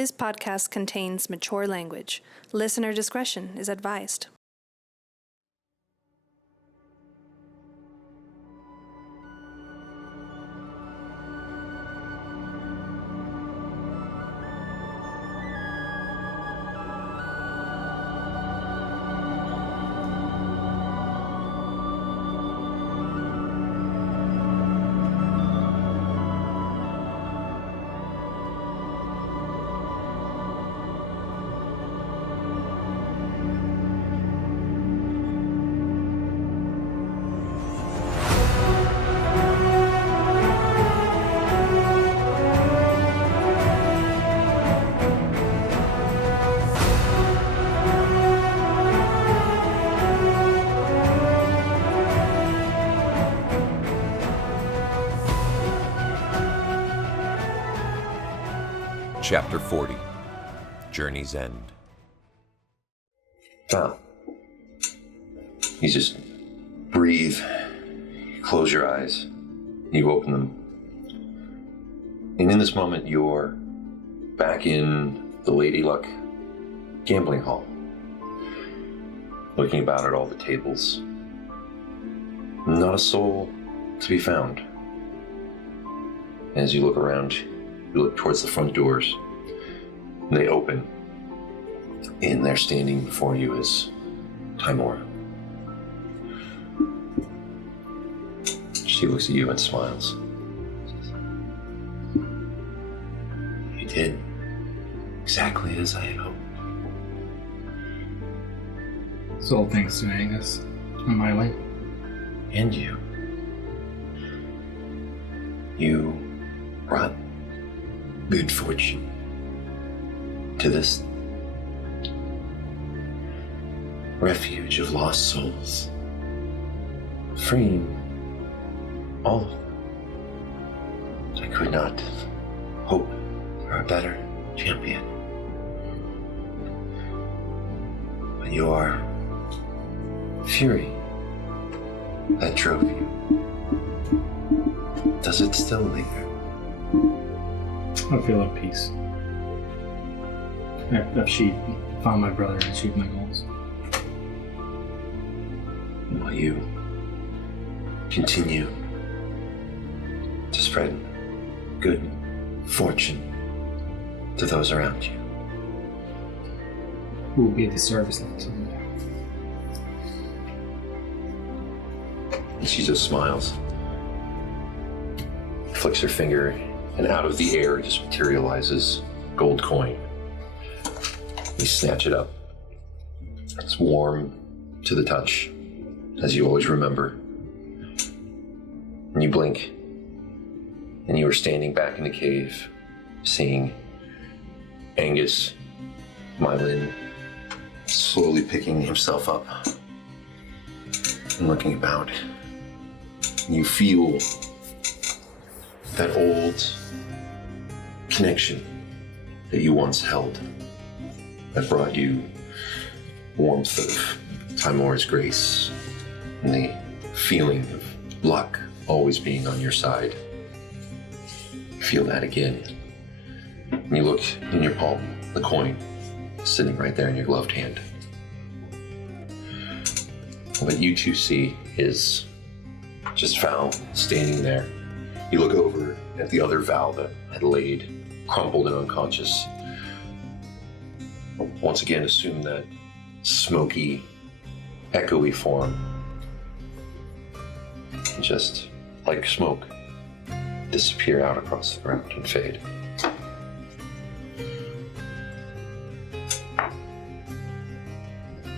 This podcast contains mature language. Listener discretion is advised. Chapter 40, Journey's End. Now, you just breathe, close your eyes, you open them. And in this moment, you're back in the Lady Luck gambling hall, looking about at all the tables. Not a soul to be found. As you look around, you look towards the front doors. They open, and there standing before you is Timora. She looks at you and smiles. You did exactly as I had hoped. It's all thanks to Angus and Meilin. And you. You brought good fortune to this refuge of lost souls, freeing all of them. I could not hope for a better champion. But your fury that drove you, does it still linger? I feel at peace. I've found my brother and achieved my goals. Will you continue to spread good fortune to those around you? Who will be at the service now someday? And she just smiles, flicks her finger, and out of the air just materializes gold coin. You snatch it up. It's warm to the touch, as you always remember. And you blink, and you are standing back in the cave, seeing Angus, Meilin, slowly picking himself up and looking about. You feel that old connection that you once held, that brought you warmth of Timora's grace and the feeling of luck always being on your side. You feel that again. And you look in your palm, the coin sitting right there in your gloved hand. What you two see is just Val standing there. You look over at the other Val that had laid crumpled and unconscious. Once again, assume that smoky, echoey form. And just, like smoke, disappear out across the ground and fade.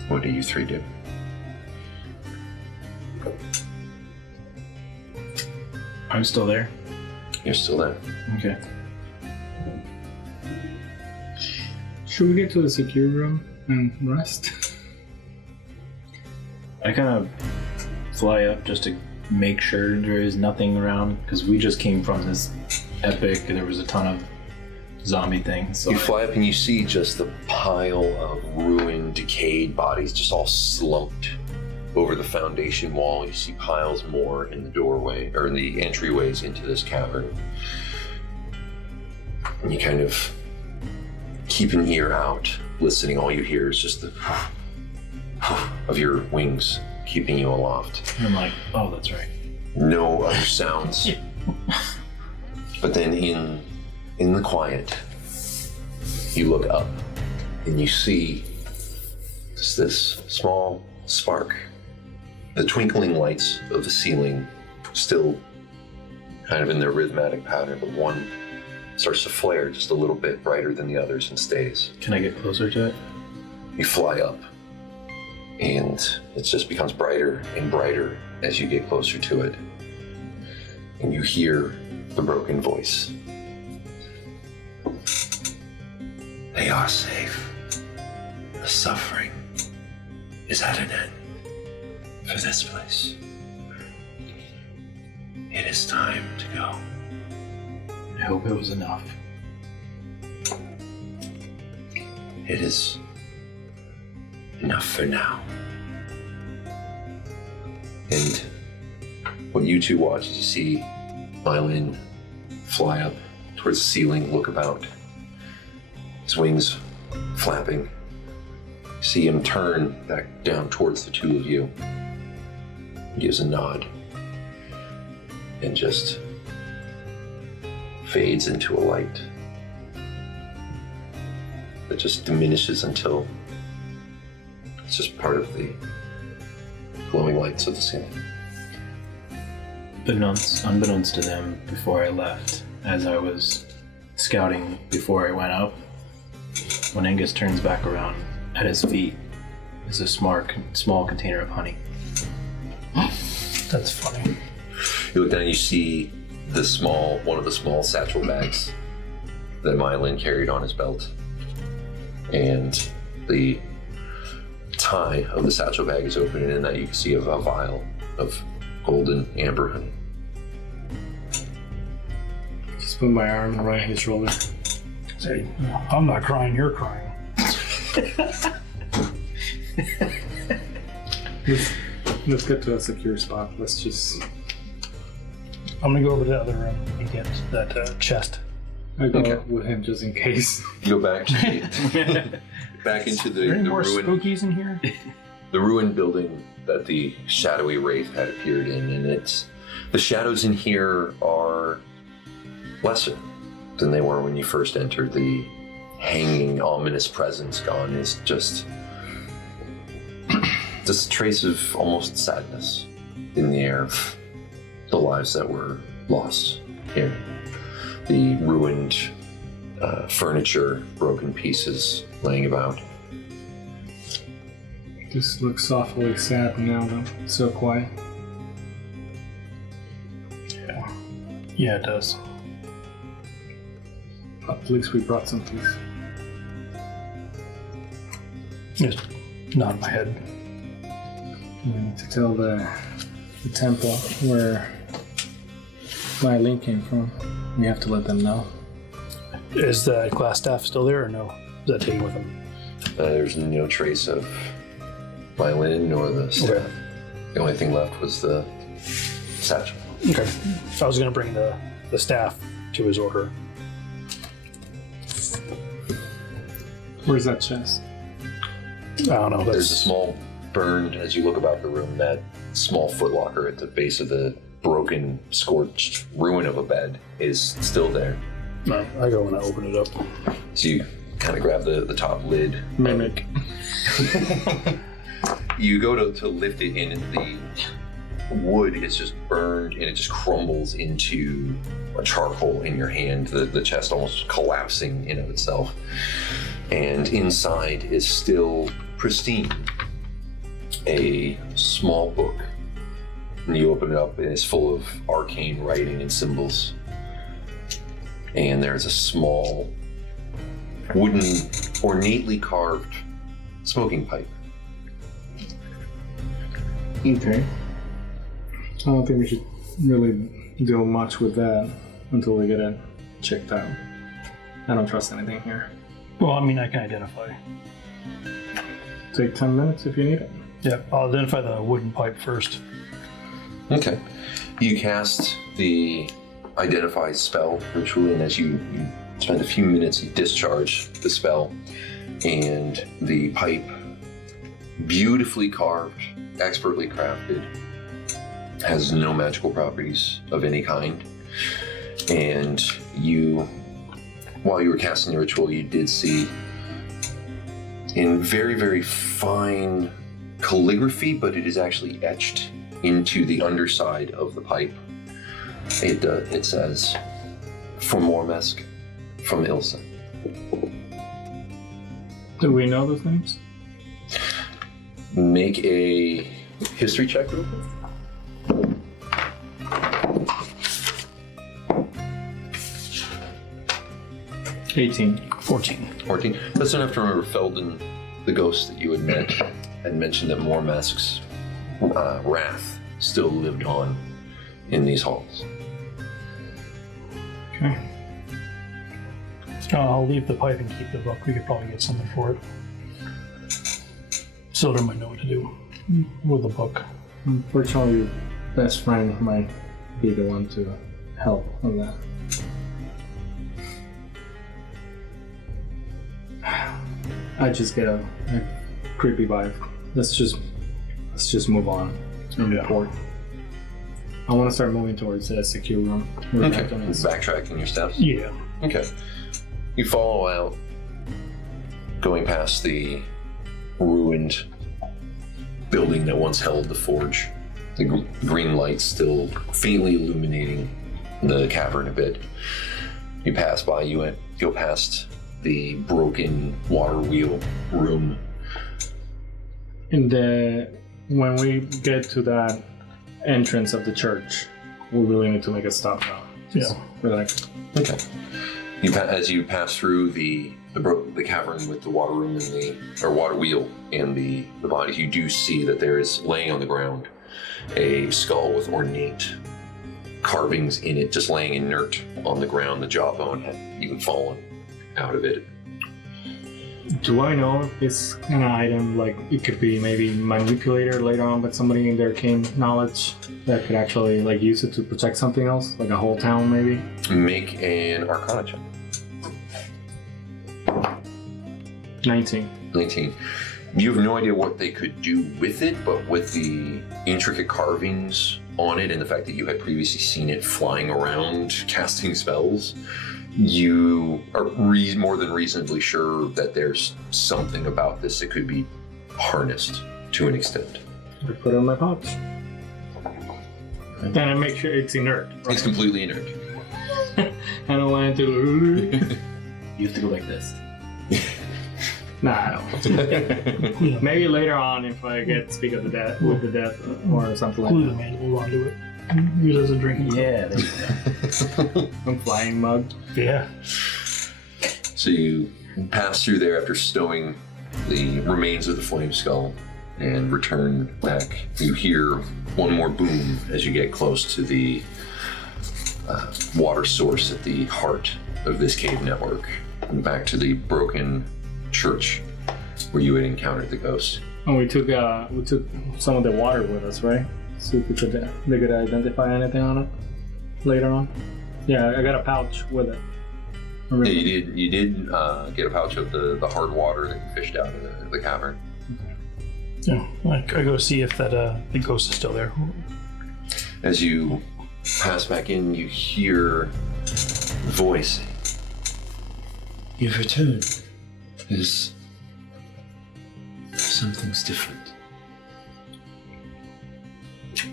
What do you three do? I'm still there. You're still there. Okay. Should we get to the secure room and rest? I kind of fly up just to make sure there is nothing around, because we just came from this epic, there was a ton of zombie things. So You fly up and you see just the pile of ruined, decayed bodies just all slumped over the foundation wall. You see piles more in the doorway, or in the entryways into this cavern. And you kind of keep an ear out, listening. All you hear is just the of your wings keeping you aloft. And I'm like, oh, that's right. No other sounds. But then in the quiet, you look up and you see just this small spark. The twinkling lights of the ceiling still kind of in their rhythmic pattern, but one starts to flare just a little bit brighter than the others and stays. Can I get closer to it? You fly up, and it just becomes brighter and brighter as you get closer to it. And you hear the broken voice. They are safe. The suffering is at an end for this place. It is time to go. I hope it was enough. It is enough for now. And what you two watch is you see Meilin fly up towards the ceiling, look about, his wings flapping. You see him turn back down towards the two of you. He gives a nod and just fades into a light that just diminishes until it's just part of the glowing lights of the ceiling. Unbeknownst to them, before I left, as I was scouting before I went up, when Angus turns back around, at his feet is a small container of honey. That's funny. You look down and you see one of the small satchel bags that Meilin carried on his belt. And the tie of the satchel bag is open, and in that you can see a vial of golden amber honey. Just put my arm around his shoulder. Say, I'm not crying, you're crying. Let's get to a secure spot. Let's just... I'm gonna go over to the other room and get that chest. I go Okay. with him just in case. You go back to back into Are there any the more ruin. spookies in here? The ruined building that the shadowy wraith had appeared in, and the shadows in here are lesser than they were when you first entered. The hanging, ominous presence gone is just a trace of almost sadness in the air of the lives that were lost here. The ruined furniture, broken pieces laying about. This looks awfully sad now, though. So quiet. Yeah, it does. At least we brought some peace. Just nod my head. We need to tell the temple where Meilin came from. We have to let them know. Is the class staff still there or no? Is that taken with them? There's no trace of Meilin nor the staff. Okay. The only thing left was the satchel. Okay. I was gonna bring the staff to his order. Where's that chest? I don't know. There's a small burned, as you look about the room, that small footlocker at the base of the broken, scorched ruin of a bed is still there. No, I go and I open it up. So you kind of grab the top lid. Mimic. You go to lift it in, and the wood is just burned, and it just crumbles into a charcoal in your hand, the chest almost collapsing in of itself. And inside is still pristine. A small book. And you open it up, and it's full of arcane writing and symbols. And there's a small, wooden, ornately carved smoking pipe. Okay. I don't think we should really do much with that until we get it checked out. I don't trust anything here. Well, I mean, I can identify. Take 10 minutes if you need it. Yeah, I'll identify the wooden pipe first. Okay. You cast the identify spell ritually, and as you spend a few minutes, you discharge the spell, and the pipe, beautifully carved, expertly crafted, has no magical properties of any kind. And you, while you were casting the ritual, you did see in very, very fine calligraphy, but it is actually etched into the underside of the pipe. It says, "From Mormesk, from Ilsa." Do we know those names? Make a history check real quick. 18. 14. 14. That's enough to remember Felden, the ghost that you had met, had mentioned that Mormesk's wrath still lived on in these halls. Okay. I'll leave the pipe and keep the book. We could probably get something for it. Silver might know what to do with the book. Unfortunately, your best friend might be the one to help on that. I just get a creepy vibe. Let's just move on and report. I want to start moving towards a secure room. Okay. Backtracking your steps? Yeah. Okay. You follow out, going past the ruined building that once held the forge. The green light still faintly illuminating the cavern a bit. You pass by, you go past the broken water wheel room. And when we get to that entrance of the church, we really need to make a stop now. Just relax. Okay. As you pass through the cavern with the water room and water wheel and the bodies, you do see that there is laying on the ground a skull with ornate carvings in it, just laying inert on the ground. The jawbone had even fallen out of it. Do I know if this kind of item, like it could be maybe manipulated later on by somebody in their arcane knowledge that could actually like use it to protect something else, like a whole town maybe? Make an Arcana check. 19. 19. You have no idea what they could do with it, but with the intricate carvings on it and the fact that you had previously seen it flying around casting spells, you are more than reasonably sure that there's something about this that could be harnessed to an extent. I put it in my pouch. And I make sure it's inert. Right? It's completely inert. I don't want it to... You have to go like this. Nah, I don't. Maybe later on if I get speak of the death with the death or something Glue the like manual onto it. Use it as a drinking cup. Yeah, there you go. that. I'm flying mug. Yeah. So you pass through there after stowing the remains of the flame skull and return back. You hear one more boom as you get close to the water source at the heart of this cave network, and back to the broken church where you had encountered the ghost. And we took some of the water with us, right? See if they could identify anything on it later on. Yeah, I got a pouch with it. Yeah, you did get a pouch of the hard water that you fished out of the cavern. Yeah. I go see if that the ghost is still there. As you pass back in, you hear a voice. You've returned. Something's different.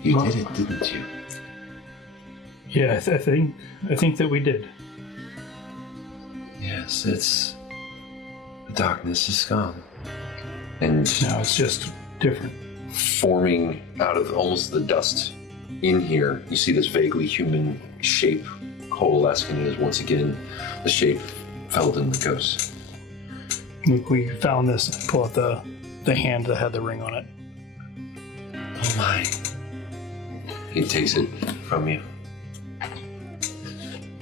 You did it, didn't you? Yeah, I think that we did. Yes, the darkness is gone. And Now it's just different. forming out of almost the dust in here, you see this vaguely human shape coalescing as once again the shape Felden the ghost. We found this and pull out the hand that had the ring on it. Oh my. He takes it from you.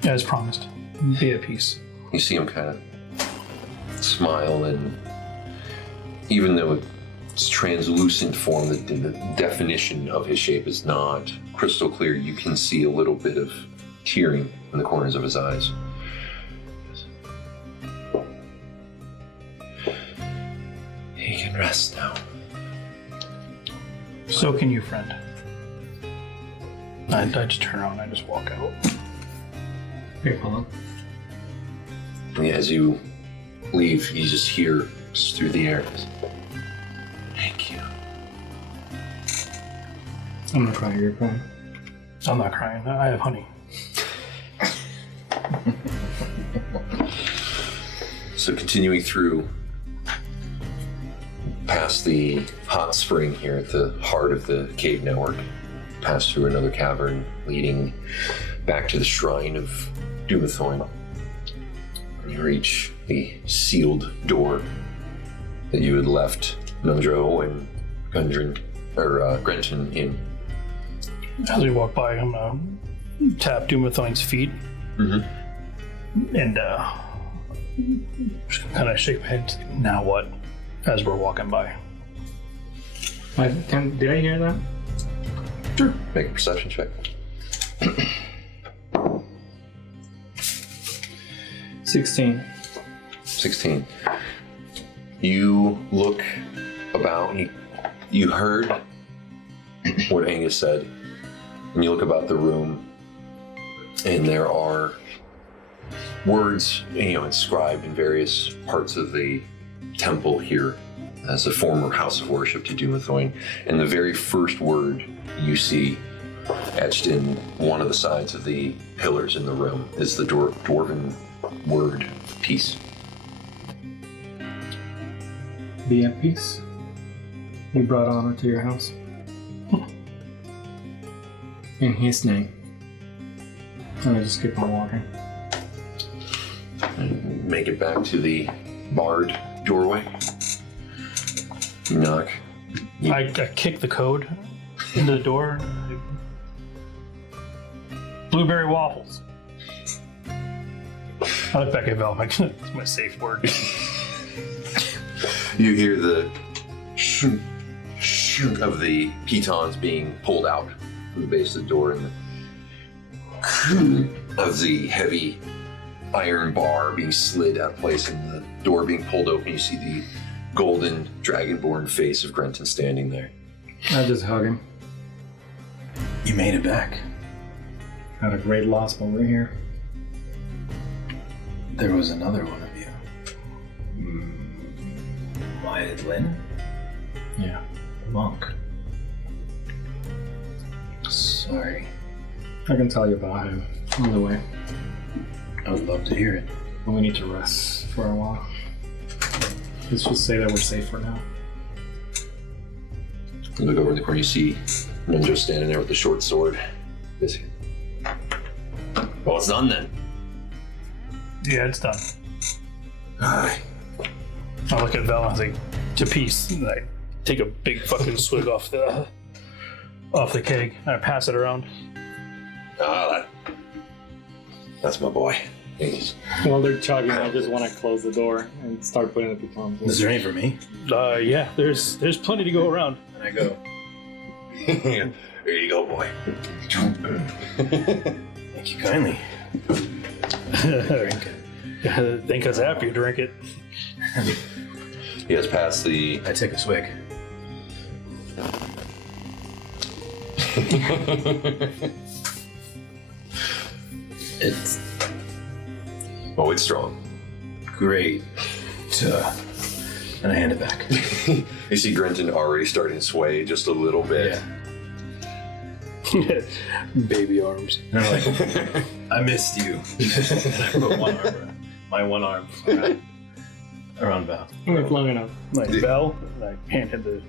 As promised. Be at peace. You see him kind of smile, and even though it's translucent form, the definition of his shape is not crystal clear, you can see a little bit of tearing in the corners of his eyes. can rest now. So can you, friend. I just turn around and I just walk out. Here, hold on. And as you leave, you just hear through the air, thank you. I'm not crying, you're crying. I'm not crying. I have honey. So continuing through past the hot spring here at the heart of the cave network, pass through another cavern leading back to the shrine of Dumathoin. And you reach the sealed door that you had left Nundro and Grenton in. As we walk by, I'm gonna tap Dumathoin's feet. Mm-hmm. And just kind of shake my head. Now what? As we're walking by. Did I hear that? Sure. Make a perception check. 16. 16. You look about, you heard what Angus said, and you look about the room, and there are words, inscribed in various parts of the temple here as a former house of worship to Dumathoin. And the very first word you see etched in one of the sides of the pillars in the room is the dwarven word peace. Be at peace. We brought honor to your house. In his name. And I just keep on walking. And make it back to the barred doorway. You knock. I kick the code into the door. Blueberry waffles. I look back at Val. That's my safe word. You hear the shoot of the pitons being pulled out from the base of the door, and the of the heavy iron bar being slid out of place, and the door being pulled open. You see the golden dragonborn face of Grenton standing there. I just hug him. You made it back. Had a great loss, but we're here. There was another one of you. Meilin? Yeah. Monk. Sorry. I can tell you about him on the way. I would love to hear it. But we need to rest for a while. Let's just say that we're safe for now. You look over in the corner, you see Ninja standing there with the short sword. Well, it's done then. Yeah, it's done. Aye. I look at Val and I say, to peace. And I take a big fucking swig off the keg and I pass it around. That's my boy. Thanks. While they're chugging, I just want to close the door and start putting the pecans in. Is there any for me? Yeah, there's plenty to go around. And I go, Here you go, boy. thank you kindly. Drink it. Think us after you drink it. He has passed the. I take a swig. It's Oh, it's strong. great. And I hand it back. You see Grenton already starting to sway just a little bit. Yeah. Baby arms. And I'm like, I missed you. And I put my one arm around Val. It's long enough. Like Val, and I hand him the.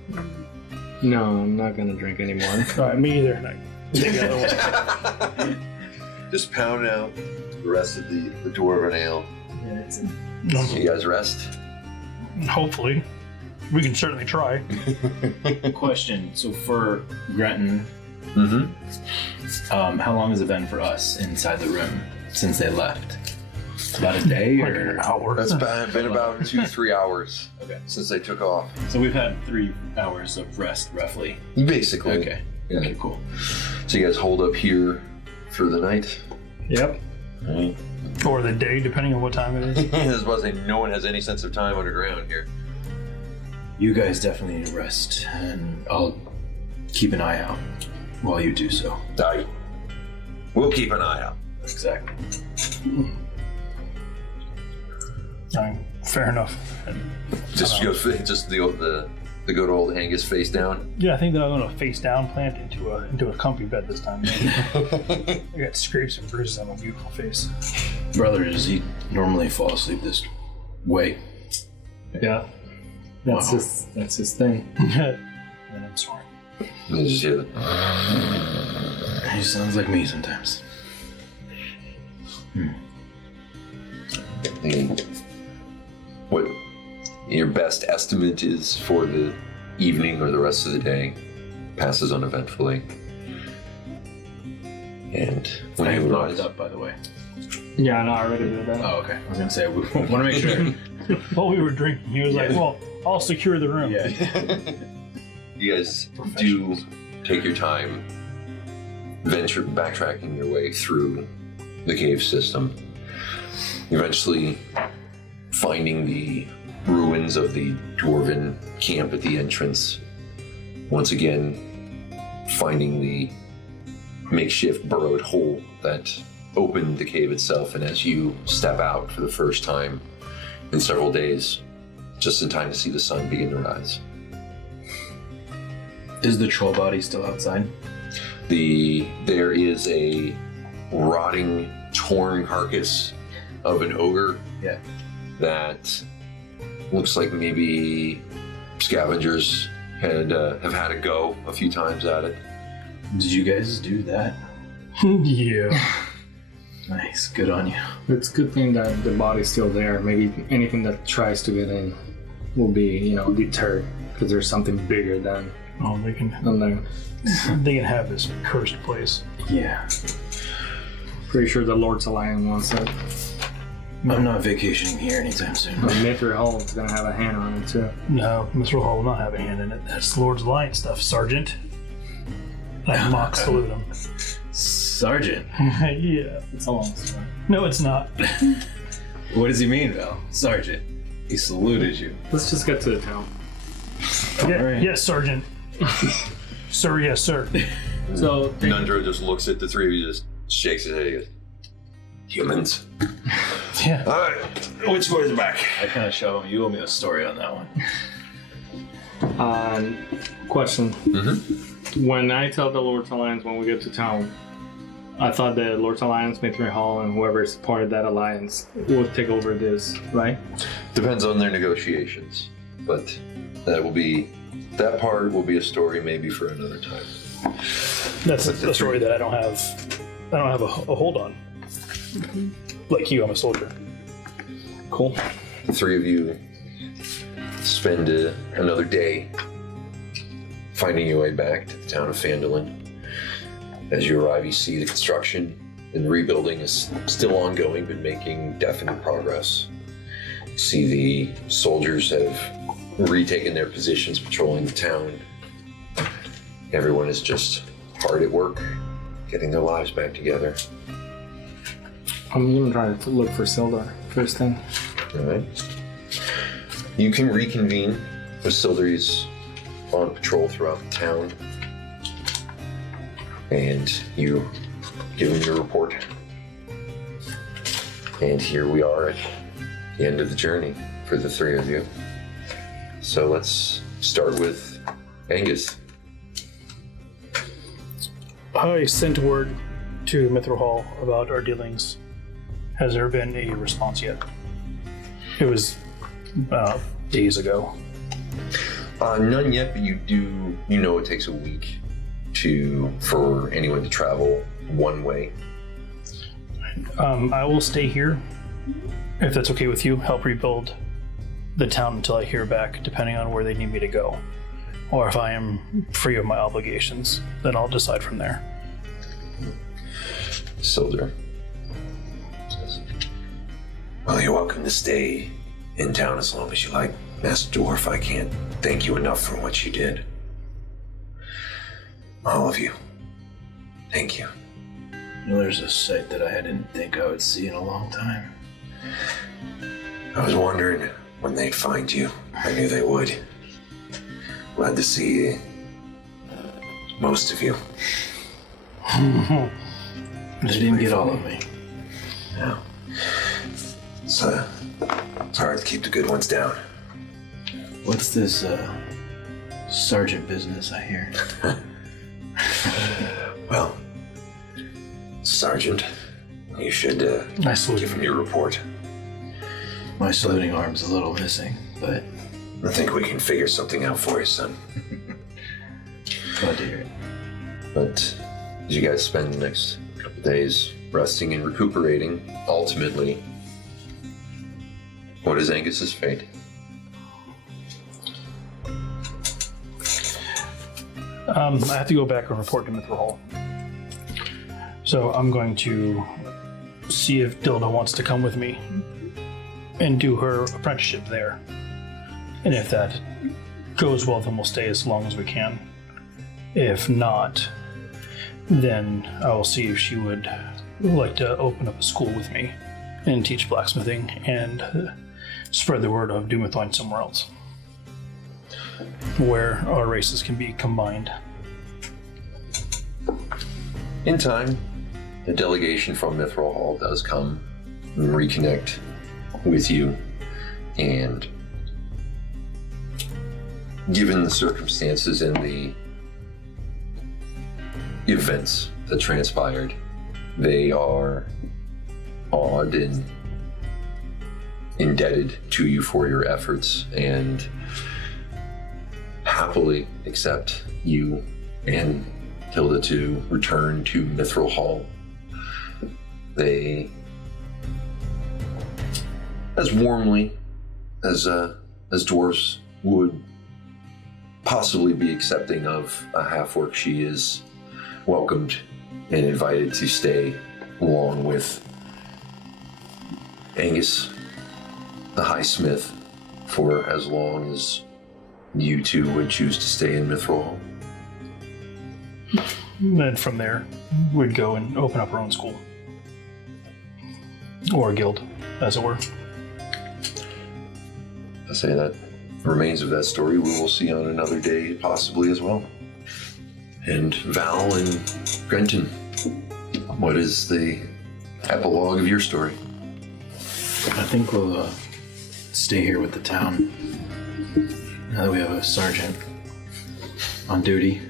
No, I'm not gonna drink anymore. Alright, me either. And I take the other one. Just pound out the rest of the dwarven ale. You guys rest. Hopefully. We can certainly try. Question. So for Grenton, Mm-hmm. how long has it been for us inside the room since they left? About a day Like or an hour. That's been about 2-3 hours Okay. since they took off. So we've had 3 hours of rest, roughly. Basically. Okay. Yeah. Okay, cool. So you guys hold up here for the night. Yep. Right. Or the day, depending on what time it is. I was about to say, no one has any sense of time underground here. You guys definitely need to rest, and I'll keep an eye out while you do so. Aye. We'll keep an eye out. Exactly. Fair enough. Just the good old Angus face down. Yeah, I think that I'm gonna face down plant into a comfy bed this time. I got scrapes and bruises on my beautiful face. Brother, does he normally fall asleep this way? Yeah. That's his thing. And I'm sorry. You just hear He sounds like me sometimes. what your best estimate is for the evening or the rest of the day passes uneventfully. And when I you locked realize, up, by the way. Yeah, no, I already did that. Oh, okay. I was gonna say, we want to make sure. While we were drinking, he was like, well, I'll secure the room. Yeah. you guys do take your time backtracking your way through the cave system, eventually finding the ruins of the dwarven camp at the entrance. Once again, finding the makeshift burrowed hole that opened the cave itself, and as you step out for the first time in several days, just in time to see the sun begin to rise. Is the troll body still outside? There is a rotting, torn carcass of an ogre. Yeah. That looks like maybe scavengers have had a go a few times at it. Did you guys do that? Yeah. Nice. Good on you. It's a good thing that the body's still there. Maybe anything that tries to get in will be, deterred because there's something bigger than They can have this cursed place. Yeah. Pretty sure the Lord's Liane wants it. I'm not vacationing here anytime soon. Mithril Hall is gonna have a hand on it too. No, Mr. Hall will not have a hand in it. That's Lord's Lion stuff, Sergeant. I mock salute him. Sergeant? Yeah. It's a long story. No, it's not. What does he mean, Val? Sergeant. He saluted you. Let's just get to the town. Yeah, Alright. yes, Sergeant. Sir, yes, sir. So Nundro just looks at the three of you, just shakes his head. He goes, humans? Yeah. All right, which way is back? I kind of show him. You owe me a story on that one. Question. Mm-hmm. When I tell the Lord's Alliance when we get to town, I thought the Lord's Alliance, Mithril Hall, and whoever's part of that alliance will take over this, right? Depends on their negotiations, but that part will be a story maybe for another time. That's a story that I don't have a hold on. Like you, I'm a soldier. Cool. The three of you spend another day finding your way back to the town of Phandelver. As you arrive, you see the construction and the rebuilding is still ongoing, but making definite progress. You see the soldiers have retaken their positions patrolling the town. Everyone is just hard at work, getting their lives back together. I'm gonna try to look for Sildar first thing. All right. You can reconvene with Sildari's on patrol throughout the town, and you give him your report. And here we are at the end of the journey for the three of you. So let's start with Angus. I sent word to Mithril Hall about our dealings. Has there been a response yet? It was days ago. None yet, but you know it takes a week for anyone to travel one way. I will stay here, if that's okay with you, help rebuild the town until I hear back, depending on where they need me to go. Or if I am free of my obligations, then I'll decide from there. Sildar says, well, you're welcome to stay in town as long as you like. Master Dwarf, I can't thank you enough for what you did. All of you. Thank you. There's a sight that I didn't think I would see in a long time. I was wondering when they'd find you. I knew they would. Glad to see most of you. They didn't get all of me. Yeah. It's hard to keep the good ones down. What's this sergeant business I hear? Well, Sergeant, you should I salute give him your report. My saluting arm's a little missing, but I think we can figure something out for you, son. glad to hear it. But as you guys spend the next couple of days resting and recuperating, ultimately, what is Angus's fate? I have to go back and report to Mithril Hall. So I'm going to see if Dilda wants to come with me and do her apprenticeship there. And if that goes well, then we'll stay as long as we can. If not, then I will see if she would like to open up a school with me and teach blacksmithing and spread the word of Doomithline somewhere else, where our races can be combined. In time, the delegation from Mithril Hall does come and reconnect with you, and given the circumstances and the events that transpired, they are awed and indebted to you for your efforts and happily accept you and Hilda to return to Mithril Hall. They, as warmly as dwarves would possibly be accepting of a half-orc, she is welcomed and invited to stay along with Angus, the High Smith, for as long as you two would choose to stay in Mithril Hall. Then from there, we'd go and open up our own school. Or a guild, as it were. I say that the remains of that story we will see on another day, possibly as well. And Val and Grenton, what is the epilogue of your story? I think we'll stay here with the town now that we have a sergeant on duty.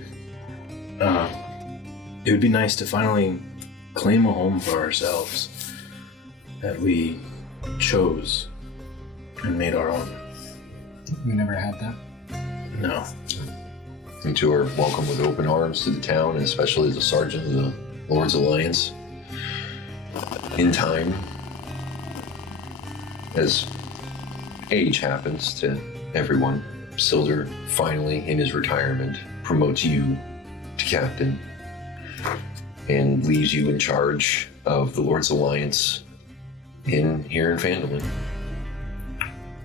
It would be nice to finally claim a home for ourselves that we chose and made our own. We never had that. No. You two are welcome with open arms to the town, and especially as a sergeant of the Lord's Alliance. In time, as age happens to everyone, Sildur finally, in his retirement, promotes you to captain and leaves you in charge of the Lord's Alliance here in Phandelver.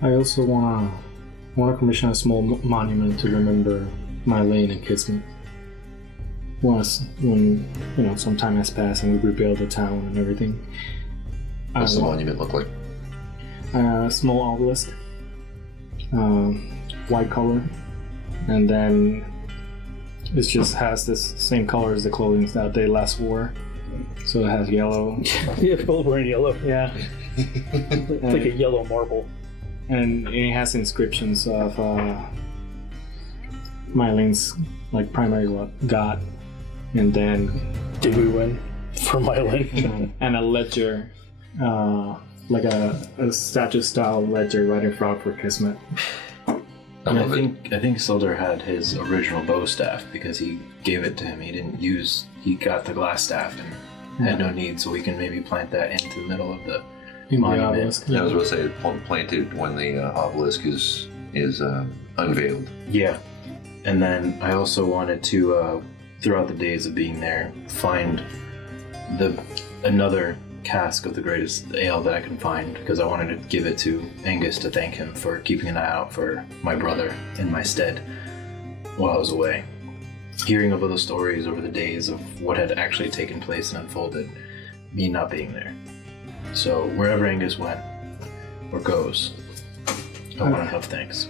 I also want to commission a small monument to remember Meilin and Kismet. Once, when some time has passed and we rebuild the town and everything. What's the monument look like? A small obelisk, white color, and then it just has this same color as the clothing that they last wore. So it has yellow. Yeah, both wearing yellow. Yeah. It's like a yellow marble. And it has inscriptions of Meilin's primary god, and then Did we win for Meilin? and a ledger, like a statue-style ledger right in front for Kismet. And I think Sildur had his original bow staff because he gave it to him. He got the glass staff and had no need, so we can maybe plant that into the middle of the monument. Obelisk. I was going to say planted when the obelisk is unveiled. Yeah. And then I also wanted to, throughout the days of being there, find another cask of the greatest ale that I can find, because I wanted to give it to Angus to thank him for keeping an eye out for my brother in my stead while I was away. Hearing of other stories over the days of what had actually taken place and unfolded, me not being there. So wherever Angus went or goes, I want to have thanks.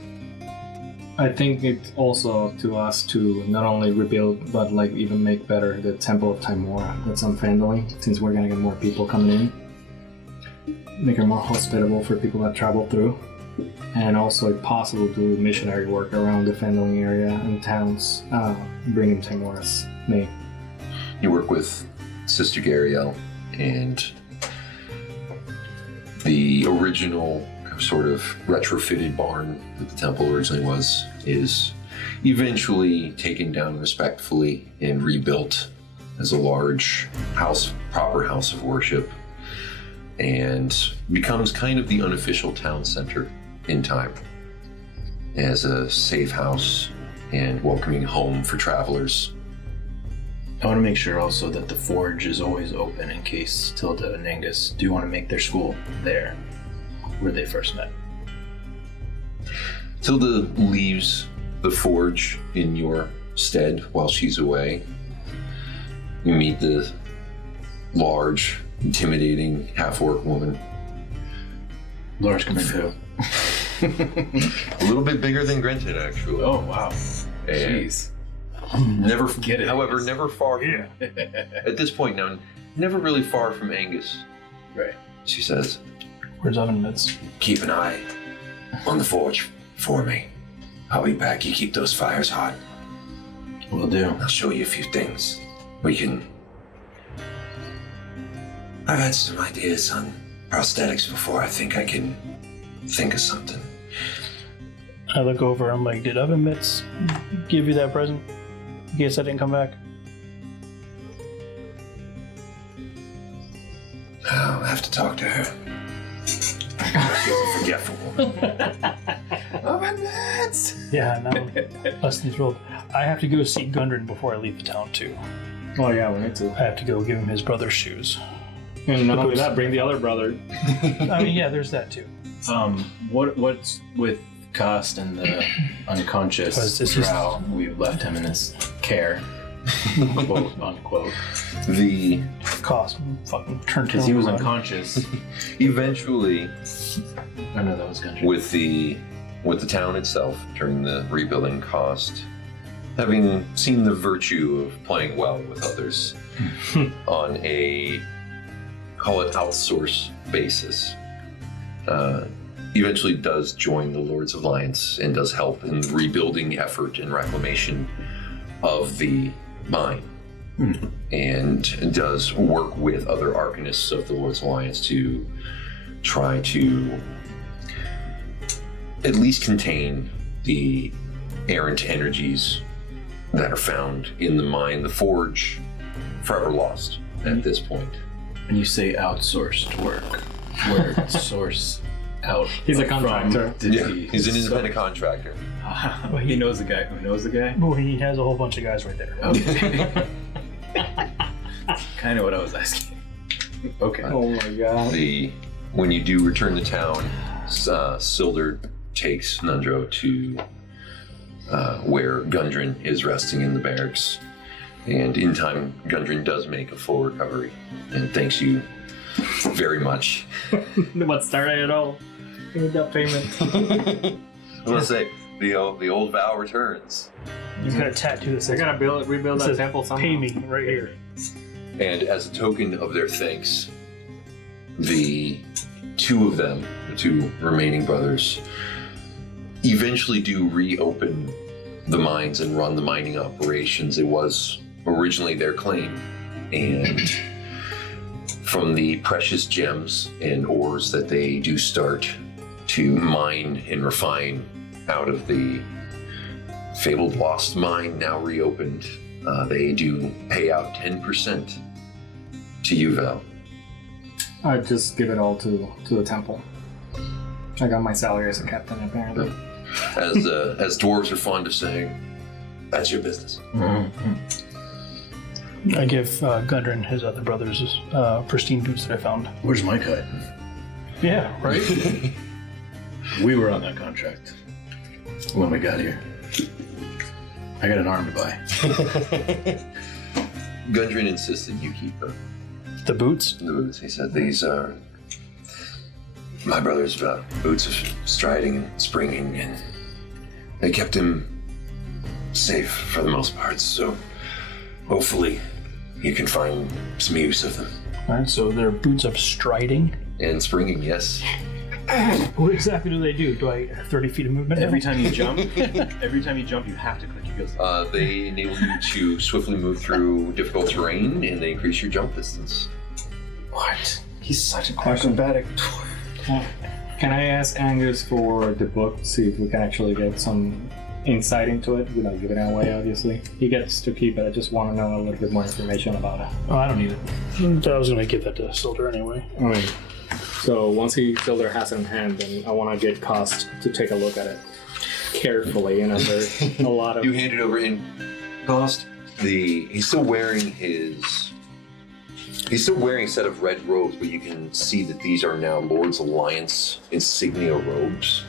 I think it's also to us to not only rebuild, but like even make better the Temple of Timora that's on Phandelver, since we're gonna get more people coming in. Make it more hospitable for people that travel through. And also, if possible, do missionary work around the Phandelver area and towns, bringing Timora's name. You work with Sister Gariel, and the original sort of retrofitted barn that the temple originally was is eventually taken down respectfully and rebuilt as a large house, proper house of worship, and becomes kind of the unofficial town center in time as a safe house and welcoming home for travelers. I want to make sure also that the forge is always open in case Tilda and Angus do want to make their school there, where they first met. Tilda leaves the forge in your stead while she's away. You meet the large, intimidating half-orc woman. Large compared to A little bit bigger than Grenton, actually. Oh, wow. And Jeez. never Get it, However, Angus. never far from, at this point now, never really far from Angus. Right. She says, Where's oven mitts? Keep an eye on the forge for me. I'll be back. You keep those fires hot. Will do. I'll show you a few things. I've had some ideas on prosthetics before. I think I can think of something. I look over, I'm like, did oven mitts give you that present? In case I didn't come back? I'll have to talk to her. She's a forgetful woman. Yeah, now less than thrilled. I have to go see Gundren before I leave the town too. Oh yeah, we need to. I have to go give him his brother's shoes. And not only that, bring the other brother. I mean, yeah, there's that too. What's with Cost and the unconscious drow? We've left him in his care, quote unquote. the Cost fucking turned Because he was around. unconscious. eventually I know that was country. with the town itself during the rebuilding cost, having seen the virtue of playing well with others on a, call it outsource basis, eventually does join the Lords of Alliance and does help in the rebuilding effort and reclamation of the mine. And does work with other arcanists of the Lords of Alliance to try to at least contain the errant energies that are found in the mine. The forge, forever lost at this point. When you say outsourced work, where source out? He's a from contractor. did Yeah, he? he's an independent contractor. He knows the guy who knows the guy? Well, he has a whole bunch of guys right there. Okay. Kind of what I was asking. Okay. Oh my god. When you do return to town, Silder takes Nundro to where Gundren is resting in the barracks. And in time, Gundren does make a full recovery and thanks you very much. What's starting at all? I need that payment. I want to say, the old vow returns. He's got a tattoo that I says, gotta rebuild that says, temple somehow. pay me right here. And as a token of their thanks, the two of them, the two remaining brothers, eventually do reopen the mines and run the mining operations. It was originally their claim. And from the precious gems and ores that they do start to mine and refine out of the fabled lost mine, now reopened, they do pay out 10% to you, Val. I just give it all to the temple. I got my salary as a captain, apparently. As dwarves are fond of saying, that's your business. I give Gundren his other brothers pristine boots that I found. Where's my cut? Yeah, right? We were on that contract when we got here. I got an arm to buy. Gundren insisted you keep them. The boots? The boots. He said, these are my brother's boots of striding and springing, and They kept him safe for the most part, so hopefully you can find some use of them. Alright, so they're boots of striding. And springing, yes. What exactly do they do? Do I have 30 feet of movement? Every time you jump, you have to click your heels. They enable you to swiftly move through difficult terrain, and they increase your jump distance. What? He's such an acrobatic. Can I ask Angus for the book, see if we can actually get some insight into it without giving it away, obviously? He gets to keep it, I just want to know a little bit more information about it. Oh, I don't need it. I was going to give that to Silder anyway. Alright. So once Silder has it in hand, then I want to get Cost to take a look at it carefully, and there's a lot of... You hand it over in Cost. He's still wearing a set of red robes, but you can see that these are now Lord's Alliance insignia robes.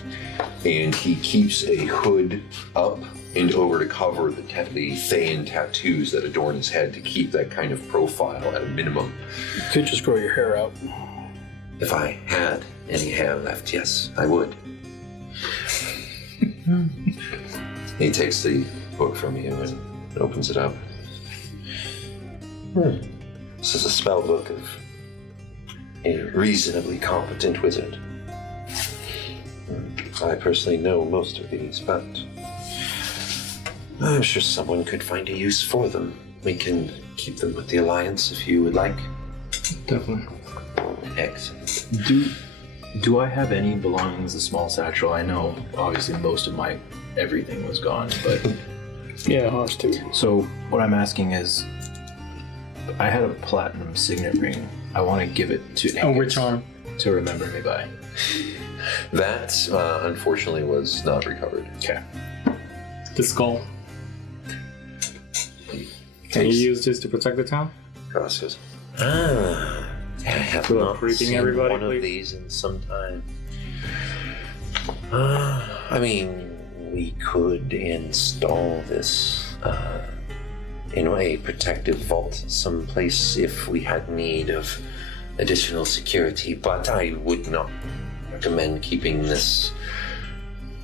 And he keeps a hood up and over to cover the Thayan tattoos that adorn his head to keep that kind of profile at a minimum. You could just grow your hair out. If I had any hair left, yes, I would. He takes the book from you and opens it up. This is a spell book of a reasonably competent wizard. I personally know most of these, but I'm sure someone could find a use for them. We can keep them with the Alliance if you would like. Definitely. Excellent. Do I have any belongings? A small satchel. I know, obviously, most of my everything was gone, but Yeah, ours too. so what I'm asking is, I had a platinum signet ring. I want to give it to Angus Oh, which arm? to remember me by. That, unfortunately, was not recovered. Okay. The skull. Can you use this to protect the town? Cross goes, I have Without not creeping seen everybody, one please? of these in some time. I mean, we could install this in a protective vault someplace if we had need of additional security, but I would not recommend keeping this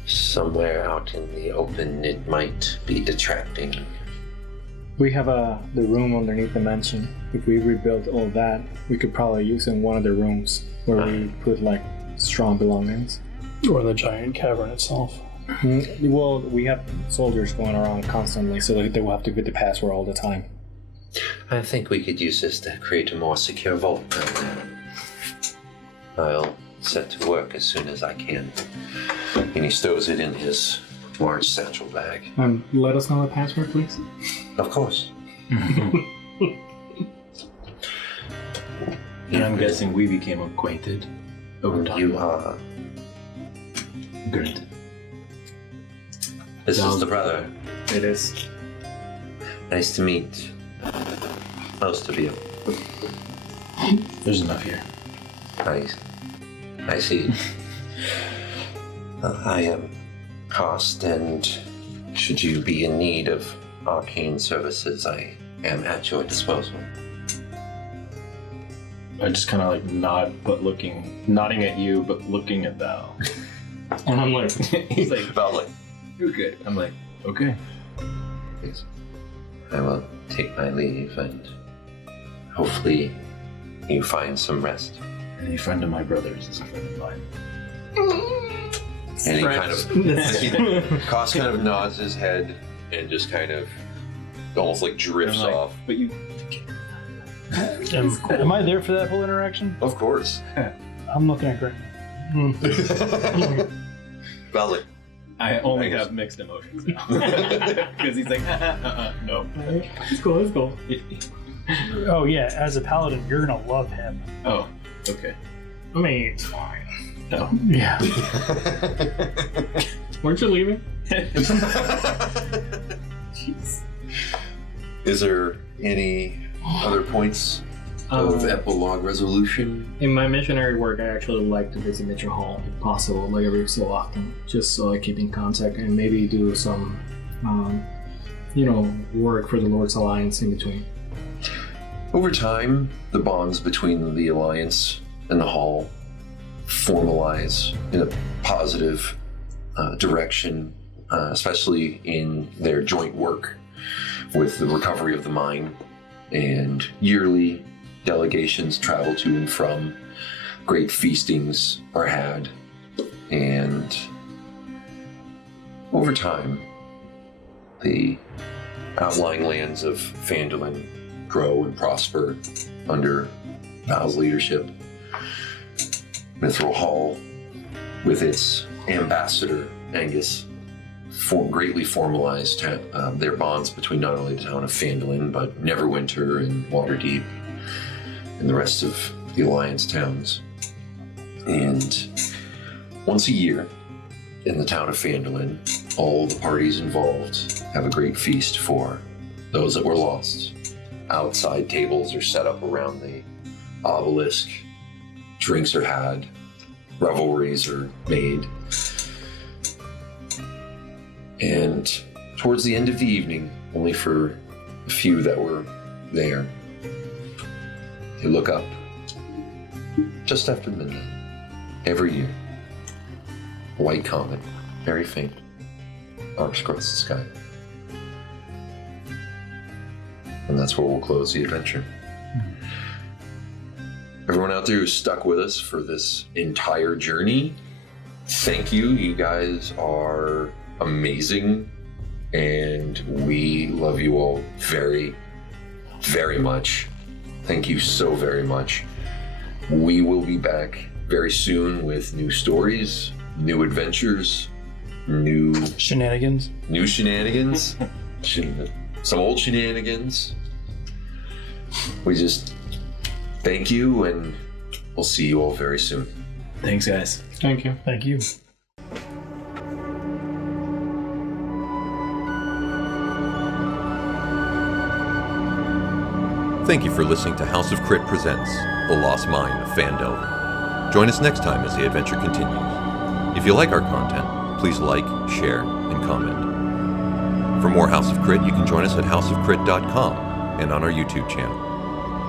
somewhere out in the open. It might be detracting. We have the room underneath the mansion. If we rebuild all that, we could probably use in one of the rooms where we put like strong belongings. Or the giant cavern itself. Well, we have soldiers going around constantly, so they will have to get the password all the time. I think we could use this to create a more secure vault. I'll set to work as soon as I can. and he stows it in his large satchel bag. Let us know the password, please. Of course. And I'm guessing we became acquainted over time. You are. Great. This is the brother. It is. Nice to meet most of you. There's enough here. I see. I am Cost, and should you be in need of arcane services, I am at your disposal. I just kind of like nodding at you, but looking at Val. And I'm like, He's like, About like, you're good. I'm like, okay. Yes. I will take my leave, and hopefully you find some rest. Any friend of my brother's is a friend of mine. and he kind of, Cost kind of nods his head and just kind of almost like drifts I'm like, off. But you. Am I there for that whole interaction? Of course. I'm looking at Greg. About like, I only Angus. have mixed emotions now. Because he's like, no. let's go, let's go. Oh yeah, as a paladin, you're gonna love him. Oh, okay. I mean, it's fine. No. Yeah. Weren't you leaving? is there any other points of epilogue resolution? In my missionary work, I actually like to visit Mitchell Hall if possible, like every so often, just so I keep in contact and maybe do some, work for the Lord's Alliance in between. Over time, the bonds between the Alliance and the Hall formalize in a positive direction. especially in their joint work with the recovery of the mine. And yearly delegations travel to and from. Great feastings are had. And over time, the outlying lands of Phandelver grow and prosper under Val's leadership. Mithril Hall, with its ambassador, Angus, greatly formalized their bonds between not only the town of Phandelver, but Neverwinter and Waterdeep and the rest of the Alliance towns. And once a year, in the town of Phandelver, all the parties involved have a great feast for those that were lost. Outside tables are set up around the obelisk. Drinks are had. Revelries are made. And towards the end of the evening, only for a few that were there, they look up just after midnight every year. A white comet, very faint, arcs across the sky. And that's where we'll close the adventure. Everyone out there who stuck with us for this entire journey, thank you. You guys are amazing, and we love you all very, very much. Thank you so very much. We will be back very soon with new stories, new adventures, new Shenanigans. Some old shenanigans. We just thank you, and we'll see you all very soon. Thanks, guys. Thank you. Thank you. Thank you for listening to House of Crit Presents The Lost Mine of Phandelver. Join us next time as the adventure continues. If you like our content, please like, share, and comment. For more House of Crit, you can join us at houseofcrit.com and on our YouTube channel.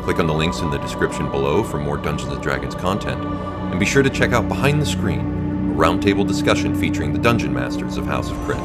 Click on the links in the description below for more Dungeons & Dragons content, and be sure to check out Behind the Screen, a roundtable discussion featuring the Dungeon Masters of House of Crit.